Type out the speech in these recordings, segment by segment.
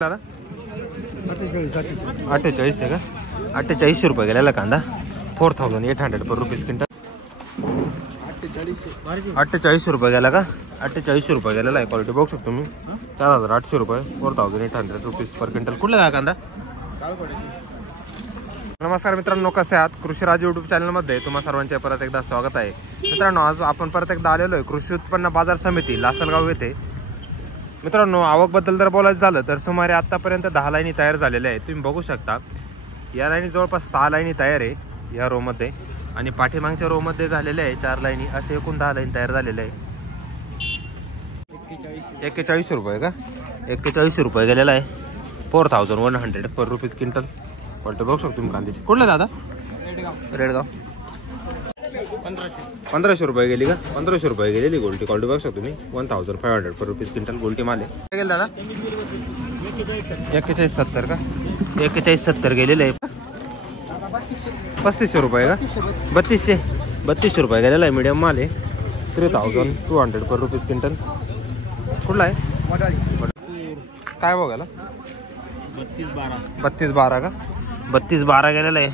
दादा 48 आहे का? 48 रुपये गेलेला कांदा 4800 पर रुपीज क्विंटल. 48 रुपये गेला का? 48 रुपये गेलेला आहे. क्वालिटी बघू शकतो तुम्ही. 4800 रुपये 4800 रुपीज पर क्विंटल. कुठला जा कांदा? नमस्कार मित्रांनो, कसे आहात? कृषी राज यूट्यूब चॅनलमध्ये तुम्हा सर्वांचे परत एकदा स्वागत आहे. मित्रांनो, आज आपण परत एकदा आलेलो आहे कृषी उत्पन्न बाजार समिती लासलगाव येथे. मित्रांनो, आवकबद्दल जर बोलायचं झालं तर सुमारे आतापर्यंत 10 लाईनी तयार झालेल्या आहेत. तुम्ही बघू शकता या लाईनी जवळपास 6 लाईनी तयार आहे या रो मध्ये, आणि पाठीमागच्या रो मध्ये झालेल्या आहे 4 लाईनी. असे एकूण 10 लाईन तयार झालेले आहे. 41 रुपये का? 41 रुपये गेलेला आहे. 4100 पर रुपीज क्विंटल. क्वालिटी बघू शकतो तुम्ही कांद्याची. कुठला दादा? रेडगाव. 1500 रुपये गेली का? 1500 रुपये गेलेली गोल्टी. क्वालिटी बघू शकतो तुम्ही. 1500 पर रुपीज क्विंटल गोल्टी माल आहे. काय गेलं दादा? 4170 का? 4170 गेलेले आहे. 3500 रुपये का? 3200 रुपये गेलेला आहे. मीडियम माल आहे. 3200 पर रुपीज क्विंटल. कुठला आहे? काय बघायला? 3212 का? 3212 गेलेला आहे.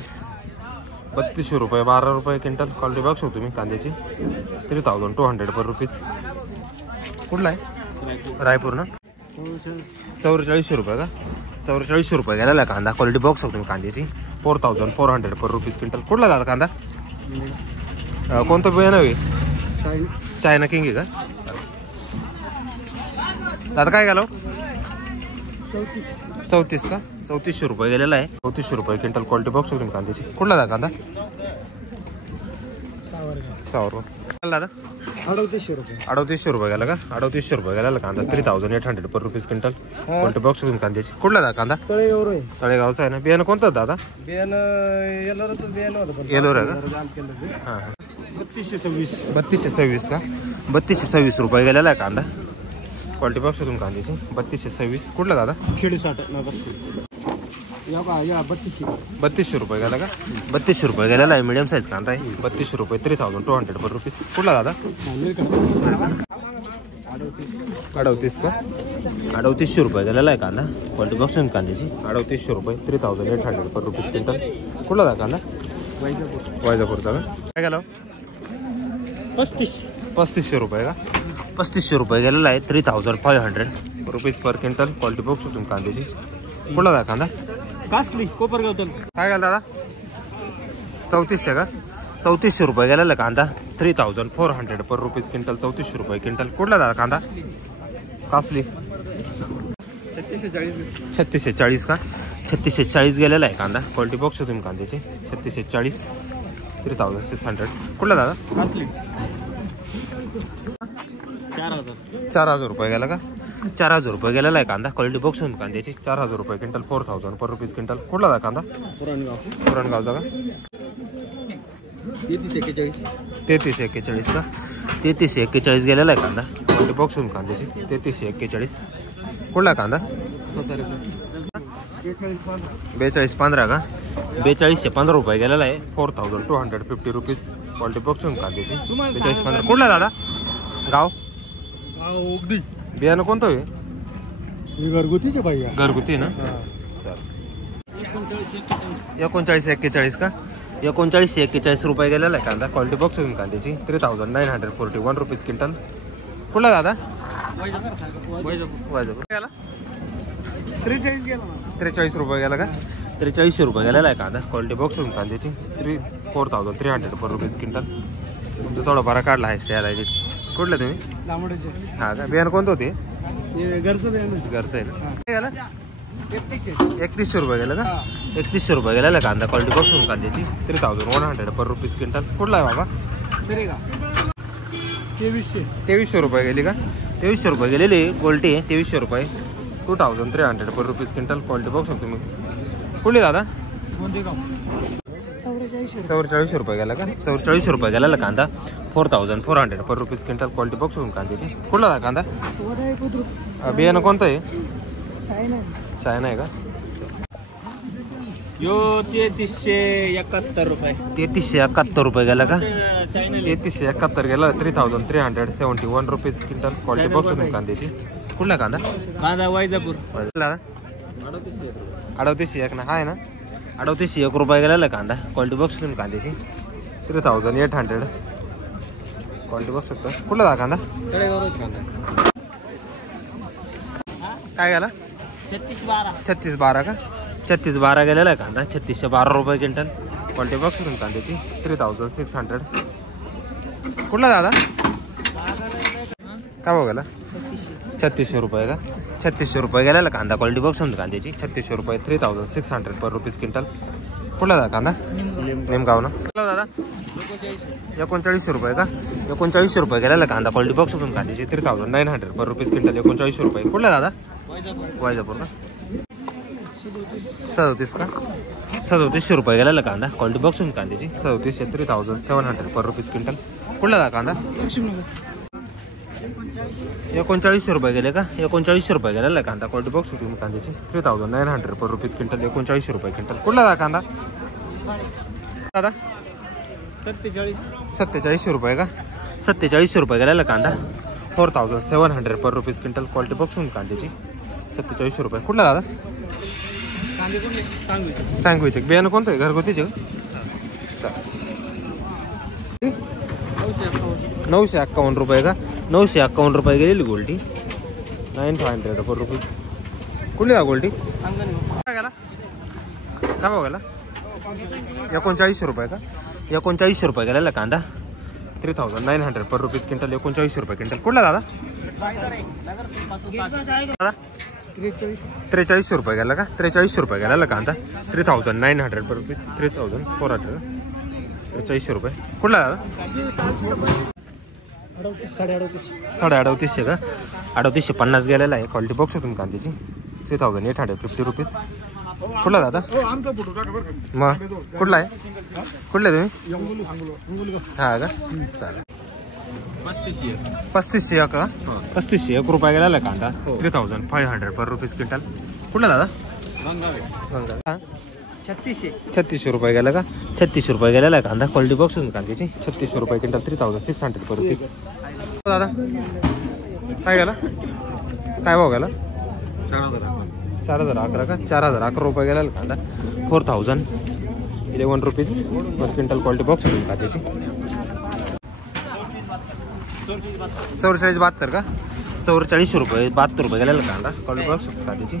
3200 रुपये 12 रुपये क्विंटल. क्वालिटी बघू शकतो तुम्ही कांद्याची. 3200 पर रुपीज. कुठला आहे? रायपूर ना? 4400 रुपये का? 4400 रुपये गेलेला आहे कांदा. क्वालिटी बघू शकतो तुम्ही कांद्याची. 4400 पर रुपीज क्विंटल. कुठला दादा कांदा? कोणतं बियाणं आहे? चायना किंग आहे का? दादा काय गेलो? 34 का? 3400 रुपये गेलेला आहे. 3400 रुपये क्विंटल. क्वालिटी बघू शकतो तुम्ही कांद्याची. कुठला दादा कांदा? सावर दादा 3800 रुपये गेला का? 3800 रुपये गेला कांदा. 3800 पर रुपीज क्विंटल. क्वालिटी बघू शकतो तुम्ही कांद्याची. कुठला दादा कांदा? तळेगावचा आहे ना? बियाणं कोणतं दादा? येलोर आहे का? हां 3226 का? 3226 रुपये गेलेला आहे कांदा. क्वालिटी बघू शकतो तुम्ही कांद्याची. 3226. कुठला दादा? खेडी 3200 रुपये गेला का? 3200 रुपये गेलेला आहे. मीडियम साईज कांदा आहे. 3200 रुपये 3200 पर रुपीज. कुठला दादा? 38 का? 3800 रुपये गेलेला आहे कांदा. क्वालिटी बघू शकतो कांद्याची. 3800 रुपये 3800 पर रुपीज क्विंटल. कुठला दादा कांदा? वायजापूरचा का? काय गेला? 3500 रुपये का? 3500 रुपये गेलेला आहे. 3500 रुपीज पर क्विंटल. क्वालिटी बघू शकतो तुम्ही कांद्याची. कुठला दादा कांदा? कासली कोपरगाव. काय गेला दादा? 3400 का? 3400 रुपये गेलेला कांदा. 3400 पर रुपीज क्विंटल. 3400 रुपये क्विंटल. कुठला दादा कांदा? कासली 3640 का? 3640 गेलेला आहे कांदा. क्वालिटी बघू शकतो तुम्ही कांद्याची. 3640 3600. कुठला दादा? कासली 4000 रुपये गेला का? 4000 रुपये गेलेला आहे कांदा. क्वालिटी बघू शकतो कांद्याची. 4000 रुपये क्विंटल. 4000 पर रुपीज क्विंटल. कुठला दादा कांदा? पुरणगावचा का? 3341 का? 3341 गेलेला आहे कांदा. क्वालिटी बघू शकतो कांद्याची. 3341. कुठला कांदा? 4215 का? 4215 रुपये गेलेला आहे. 4250 रुपीज. क्वालिटी बघू शकतो कांद्याची. 4215. कुठला दादा? गाव बियाणं कोणतं आहे? घरगुतीचे भाई. घरगुती ना? चल 3941 का? 3941 रुपये गेलेला आहे कांदा. क्वालिटी बघू शकतो कांद्याची. 3941 रुपीज क्विंटल. कुठला दादा? वायजापूर. 43 रुपये गेला का? 4300 रुपये गेलेला आहे कांदा. क्वालिटी बघू शकतो कांद्याची. 4300 पर रुपीज क्विंटल. तुमचं थोडा बरा काढला आहे स्टेला. कुठलं तुम्ही? हा का? बियाणं कोणतं होते? घरचं आहे ना? गेला 3100 रुपये गेला का? 3100 रुपये गेलेला कांदा. क्वालिटी बघू कांद्याची. 3100 पर रुपीज क्विंटल. कुठला आहे बाबा? 2300 रुपये गेली का? 2300 रुपये गेलेली क्वालिटी आहे. 2300 रुपये 2300 पर रुपीज क्विंटल. क्वालिटी बघू शकतो तुम्ही. कुठली दादा? 4400 रुपये गेला का? 4400 रुपये गेलेला कांदा. 4400 पर रुपीज क्विंटल. क्वालिटी बघू शकतो कांद्याची. कुठला दादा कांदा? बियाणं कोणतं आहे? चायना आहे का? 3371 रुपये. 3371 रुपये गेला का? 3371 गेला. 3371 रुपीज क्विंटल. क्वालिटी बघू शकतो कांद्याची. कुठला कांदा? वायजापूर. 38 ना आहे ना 38 रुपये गेलेला कांदा क्वालिटी बघू शकतो कांद्याची 3800 क्वालिटी बघू शकतो कुठला जा कांदा काय गेला 3612 का 3612 गेलेला आहे कांदा 3612 रुपये क्विंटल क्वालिटी बघू शकतो कांद्याची 3600 कुठला दादा काय बघायला 3600 रुपये का 3600 रुपये गेलेला कांदा क्वालिटी बघू शकतो कांद्याची 3600 रुपये 3600 पर रुपीज क्विंटल कुठला दादा कांदा नेमगाव ना कुठला दादा 3900 रुपये का 3900 रुपये गेलेला कांदा क्वालिटी बघू शकतो कांद्याची 3900 पर रुपीज क्विंटल 3900 रुपये कुठला दादा वायजापूर का 37 का 3700 रुपये गेलेला कांदा क्वालिटी बघू शकतो कांद्याची 3700 3700 पर रुपीज क्विंटल कुठला दादा कांदा 3900 रुपये गेले का 3900 रुपये गेलेला कांदा क्वालिटी बघू शकतो तुम्ही कांद्याची 3900 पर रुपीज क्विंटल 3900 रुपये क्विंटल कुठला दादा कांदा दादा 4700 रुपये का 4700 रुपये गेलेला कांदा 4700 पर रुपीज क्विंटल क्वालिटी बघू शकतो कांद्याची 4700 रुपये कुठला दादा सांगवीचे बियाणं कोणतं आहे घरगुतीचे 951 रुपये का 951 रुपये गेलेली गोल्टी 9500 पर रुपीज कुठली का गोल्टी काय गेला काय भाव गेला 3900 रुपये का 3900 रुपये गेलेला कांदा 3900 पर रुपीज क्विंटल 3900 रुपये क्विंटल कुठला दादा 4300 रुपये गेला का 4300 रुपये गेला कांदा 3900 पर रुपीज 3400 4300 रुपये कुठला दादा 3850 का 3850 गेलेला आहे क्वालिटी बघू शकतो कांद्याची 3850 रुपीज कुठला दादा मग कुठला आहे कुठला तुम्ही हा का चालेल 3500 का 3501 रुपये गेलेला कांदा 3500 पर रुपीज क्विंटल कुठला दादा 3600 रुपये गेला का 3600 रुपये गेलेला कांदा क्वालिटी बघू शकतो कांद्याची 3600 रुपये क्विंटल 3600 पर रुपीज दादा काय गेला काय भाव गेला 4011 का 4011 रुपये गेलेला कांदा 4011 रुपीज पर क्विंटल क्वालिटी बघू शकतो कांद्याची 4472 का 4400 रुपये 72 रुपये गेलेला कांदा क्वालिटी बघू शकतो कांद्याची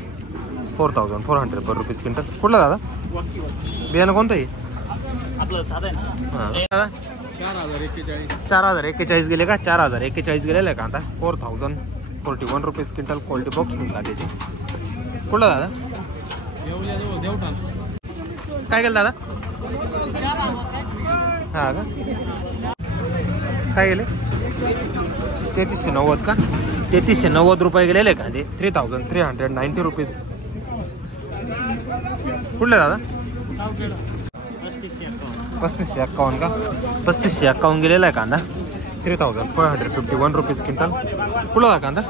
4400 पर रुपीज क्विंटल कुठला दादा बियाणं कोणतं आहे दादा 4041 गेले का 4041 गेलेला आहे कांदा 4041 रुपीज क्विंटल क्वालिटी बॉक्स म्हणून कांद्याची कुठला दादा काय गेलं दादा हा का काय गेले 3390 का 3390 रुपये गेलेले कांदे 3390 रुपीज कुठले दादा 3551 का 3551 गेलेला आहे कांदा 3451 रुपीज क्विंटल कुठला दादा कांदा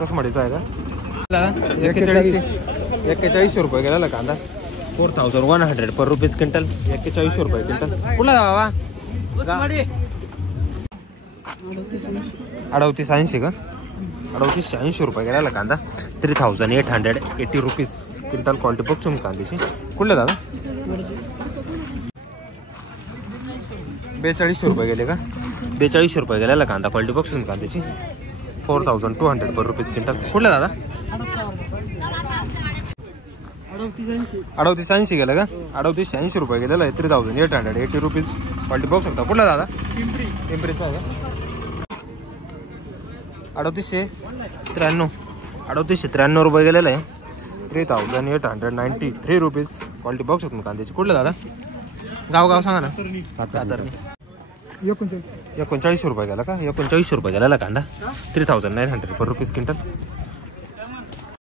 कसमडीचा आहे का दादा 4100 रुपये गेलेला कांदा 4100 पर रुपीज क्विंटल 4100 रुपये क्विंटल कुठला दादा बाबा 3880 का 3880 रुपये गेलेला कांदा 3880 रुपीज क्विंटल क्वालिटी बघू कांद्याची कुठले दादा 4200 रुपये गेले का 4200 रुपये गेलेला कांदा क्वालिटी बघू कांद्याची 4200 पर रुपीज क्विंटल कुठले दादा 3880 गेलं का 3880 रुपये गेलेला आहे 3880 रुपीज क्वालिटी बघू शकता कुठला दादा पिंपरीचा आहे का 3893 रुपये गेलेला आहे 3893 रुपीज क्वालिटी बघू शकतो कांद्याची कुठलं दादा गाव सांगा ना 3900 रुपये गेला का 3900 रुपये गेला कांदा 3900 पर रुपीज क्विंटल